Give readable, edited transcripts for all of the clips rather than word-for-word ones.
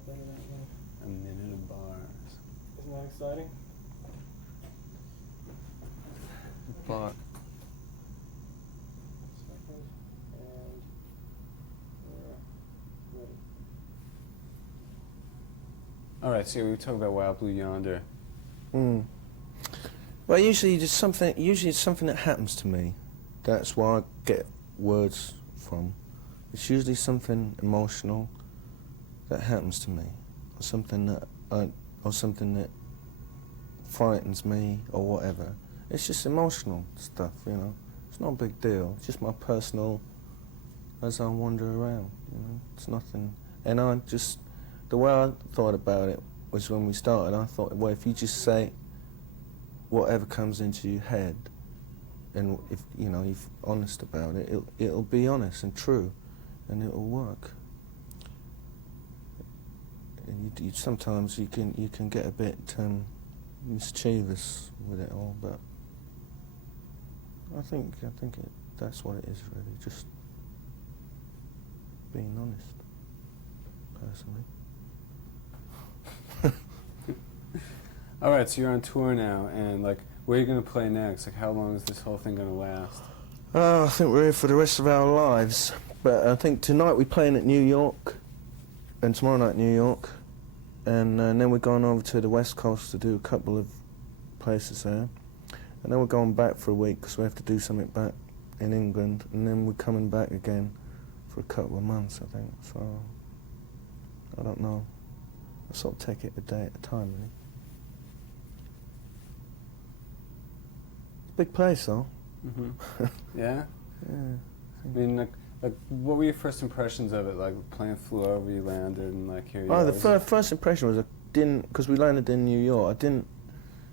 lot better that way. A minute of bars. Isn't that exciting? Bar. Second, and we're ready. All right, so we talk about Wild Blue Yonder. Well, usually it's something that happens to me. That's where I get words from. It's usually something emotional that happens to me, or something that frightens me, or whatever. It's just emotional stuff, you know. It's not a big deal. It's just my personal, as I wander around, you know. It's nothing. And the way I thought about it was when we started, I thought, well, if you just say whatever comes into your head, and if you're honest about it, it'll be honest and true, and it'll work. And sometimes you can get a bit mischievous with it all, but I think that's what it is really, just being honest, personally. All right, so you're on tour now, and like, where are you going to play next? Like, how long is this whole thing going to last? I think we're here for the rest of our lives, but I think tonight we're playing at New York, and tomorrow night New York, and then we're going over to the West Coast to do a couple of places there, and then we're going back for a week because we have to do something back in England, and then we're coming back again for a couple of months, I think. So I don't know. I sort of take it a day at a time, really. Big place, though. Mm-hmm. Yeah? Yeah. I mean, like, what were your first impressions of it? Like, the plane flew over, you landed, and like, here you are. Oh, the first impression was because we landed in New York, I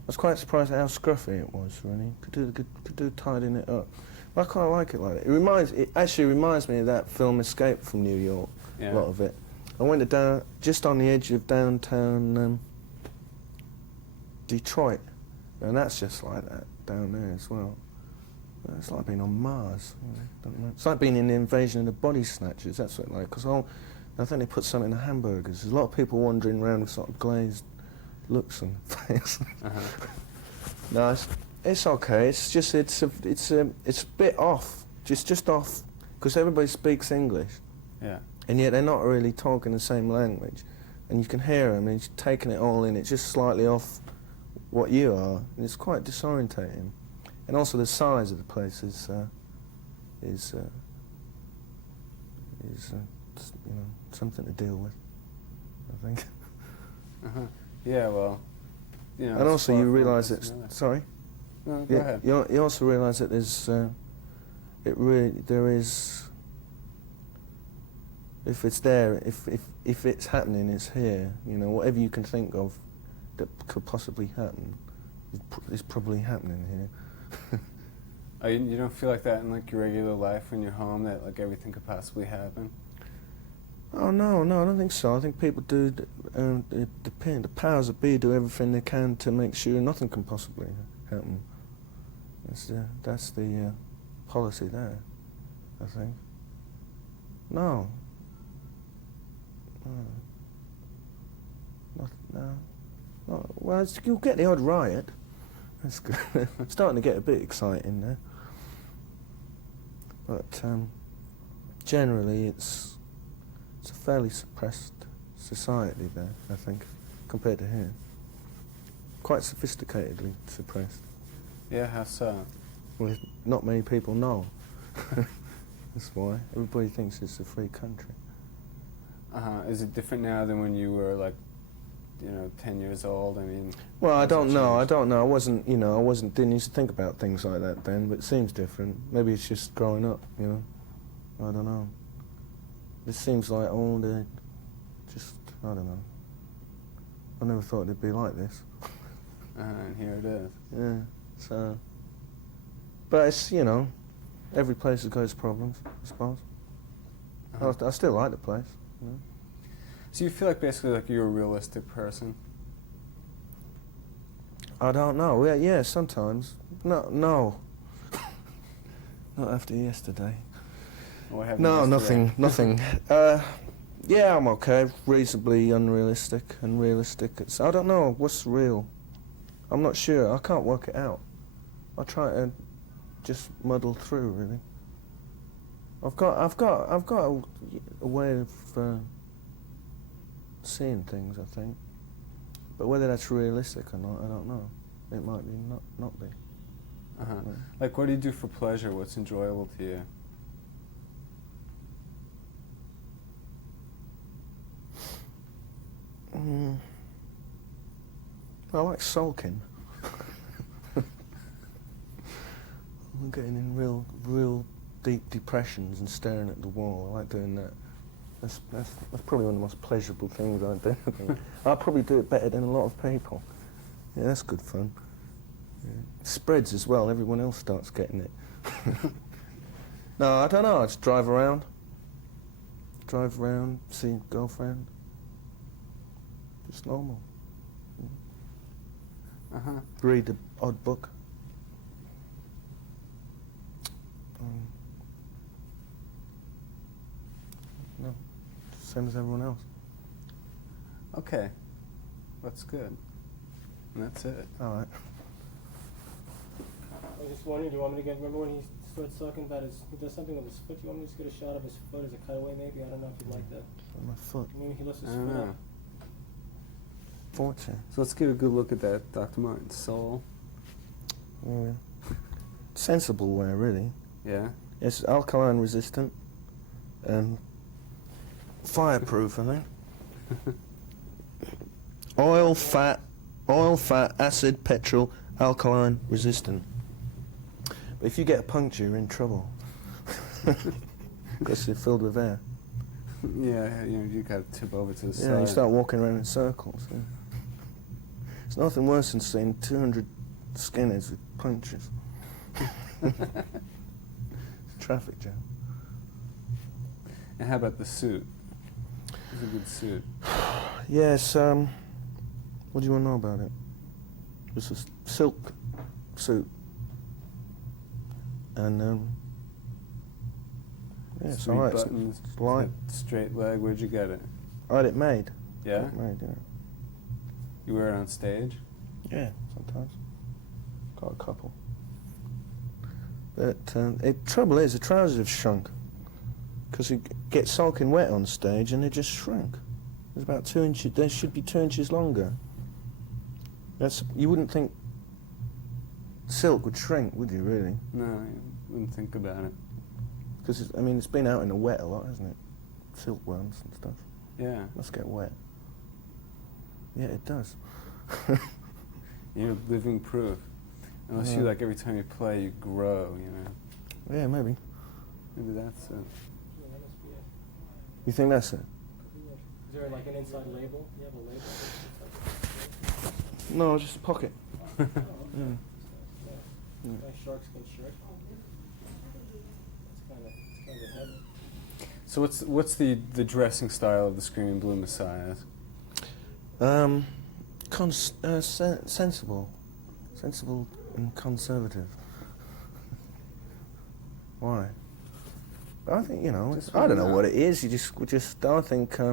was quite surprised at how scruffy it was, really. Could do tidying it up. But I quite like it like that. It actually reminds me of that film Escape from New York, yeah. A lot of it. I went just on the edge of downtown Detroit, and that's just like that down there as well. It's like being on Mars. It's like being in the Invasion of the Body Snatchers. That's what like. Because I think they put something in the hamburgers. There's a lot of people wandering around with sort of glazed looks and face. No, it's okay. It's just it's a bit off. Just off because everybody speaks English. Yeah. And yet they're not really talking the same language, and you can hear them. And he's taking it all in. It's just slightly off what you are, and it's quite disorientating. And also the size of the place is something to deal with, I think. Yeah, well, you know. And also you realise that. Sorry. No, go ahead. You also realise that there is. If it's there, if it's happening, it's here. You know, whatever you can think of that could possibly happen is probably happening here. You don't feel like that in like your regular life when you're home, that like everything could possibly happen? Oh no, I don't think so. I think people do. The powers that be do everything they can to make sure nothing can possibly happen. That's the policy there, I think. No. No. Well, you'll get the odd riot. That's good. It's starting to get a bit exciting there. But generally, it's a fairly suppressed society there, I think, compared to here. Quite sophisticatedly suppressed. Yeah, how so? Well, not many people know. That's why. Everybody thinks it's a free country. Is it different now than when you were like, 10 years old? I mean. Well, I don't know. I didn't used to think about things like that then, but it seems different. Maybe it's just growing up, I don't know. It seems like I don't know. I never thought it'd be like this. And here it is. Yeah, so. But it's, every place has got its problems, I suppose. I still like the place. So you feel like basically like you're a realistic person? I don't know. Yeah, sometimes. No. Not after yesterday. What happened No, yesterday? nothing. Yeah, I'm okay. Reasonably unrealistic and realistic. I don't know what's real. I'm not sure. I can't work it out. I try to just muddle through, really. I've got a way of seeing things, I think. But whether that's realistic or not, I don't know. It might be not be. Uh-huh. Yeah. Like, what do you do for pleasure? What's enjoyable to you? I like sulking. I'm getting in real deep depressions and staring at the wall. I like doing that. That's probably one of the most pleasurable things I do. I think. I probably do it better than a lot of people. Yeah, that's good fun. Yeah. It spreads as well. Everyone else starts getting it. No, I don't know. I just drive around, see girlfriend. Just normal. Uh-huh. Read an odd book. No, same as everyone else. Okay. That's good. And that's it. All right. I was just wondering, do you want me to get, remember when he starts talking about he does something with his foot, do you want me to just get a shot of his foot as a cutaway maybe? I don't know if you'd like that. My foot. Maybe he lifts his I don't foot know. up. Fortune. So let's give a good look at that Dr. Martin's soul. Yeah. Sensible wear, really. Yeah? It's alkaline resistant and fireproof, I think. Oil, fat, acid, petrol, alkaline resistant. But if you get a puncture, you're in trouble. Because they're filled with air. Yeah, you gotta tip over to the side. Yeah, you start walking around in circles. Yeah. It's nothing worse than seeing 200 skinheads with punctures. Traffic jam. And how about the suit? It's a good suit. Yes, what do you want to know about it? It's a silk suit. And, yeah, it's Three alright. buttons, It's light. straight leg. Where'd you get it? I had it made. Yeah? Had it made, yeah. You wear it on stage? Yeah, sometimes. Got a couple. But trouble is, the trousers have shrunk. Because you get soaking wet on stage and they just shrunk. There's about 2 inches, they should be 2 inches longer. You wouldn't think silk would shrink, would you, really? No, you wouldn't think about it. Because, it's been out in the wet a lot, hasn't it? Silkworms and stuff. Yeah. Must get wet. Yeah, it does. You're living proof. Unless you, like, every time you play, you grow, you know. Yeah, maybe. Maybe that's it. Yeah, that must be it. You think that's it? Could be it. Is there like an inside label? You have a label? No, just a pocket. Oh, okay. Yeah. Yeah. Nice sharkskin shirt. It's kind of heavy. So what's the dressing style of the Screaming Blue Messiahs? Sensible and conservative. Why? I think, Just I don't know wondering. what it is. I think, I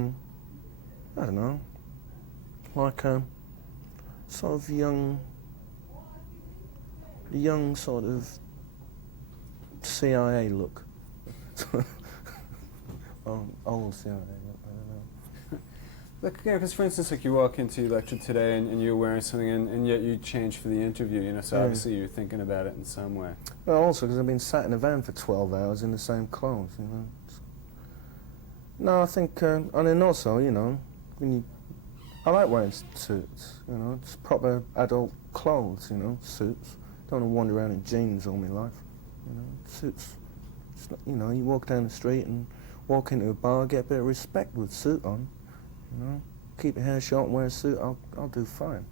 don't know, like sort of young sort of CIA look. Old CIA look, I don't know. Like, yeah, because for instance, like you walk into your lecture today and you're wearing something and yet you change for the interview, so obviously you're thinking about it in some way. Well, also because I've been sat in a van for 12 hours in the same clothes, No, I think, and then also, I like wearing suits, it's proper adult clothes, suits. Don't want to wander around in jeans all my life, suits. It's not, you walk down the street and walk into a bar, get a bit of respect with a suit on, Keep your hair short and wear a suit, I'll do fine.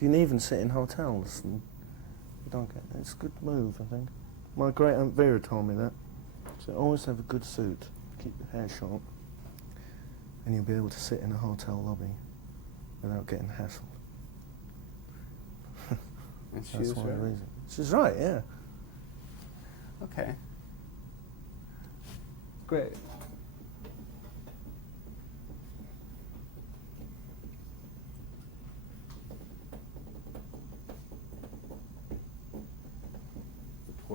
You can even sit in hotels and you don't get it. It's a good move, I think. My great Aunt Vera told me that. So always have a good suit, keep your hair short, and you'll be able to sit in a hotel lobby without getting hassled. And she That's was one right. reason. She's right, yeah. Okay. Great.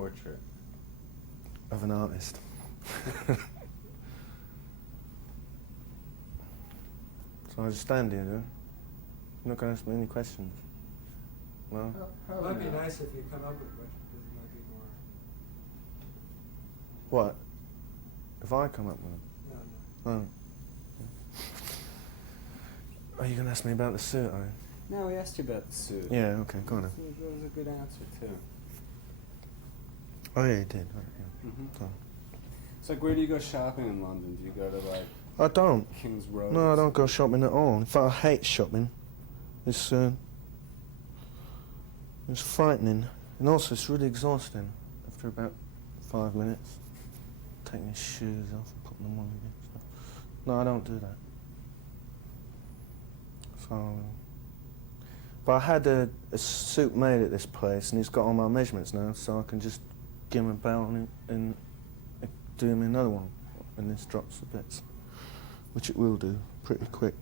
portrait? Of an artist. So I just stand here, do you? You're not going to ask me any questions? No? It might be nice if you come up with questions, because it might be more... What? If I come up with them? No. Oh. Are you going to ask me about the suit, are you? No, we asked you about the suit. Yeah, okay, go on then. That was a good answer, too. Oh yeah, you did. Right, yeah. Mm-hmm. It's like, where do you go shopping in London? Do you go to, like, I don't. King's Road? No, I don't go shopping at all. In fact, I hate shopping. It's frightening. And also, it's really exhausting after about 5 minutes. Taking your shoes off and putting them on again. So. No, I don't do that. So, but I had a suit made at this place, and it's got all my measurements now, so I can just give him a belt and do him another one when this drops a bit. Which it will do pretty quick,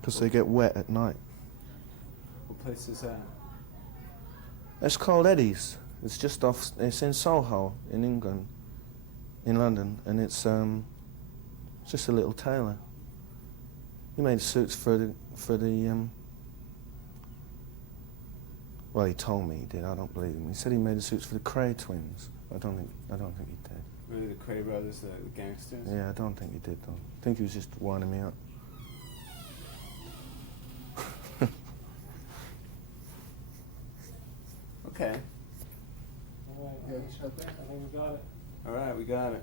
because they get wet at night. What place is that? It's called Eddie's. It's just off. It's in Soho, in England, in London, and it's just a little tailor. He made suits for the. Well, he told me he did. I don't believe him. He said he made the suits for the Cray twins. I don't think he did. Really, the Cray brothers, the gangsters? Yeah, I don't think he did though. I think he was just winding me up. Okay. All right, I think we got it. All right, we got it.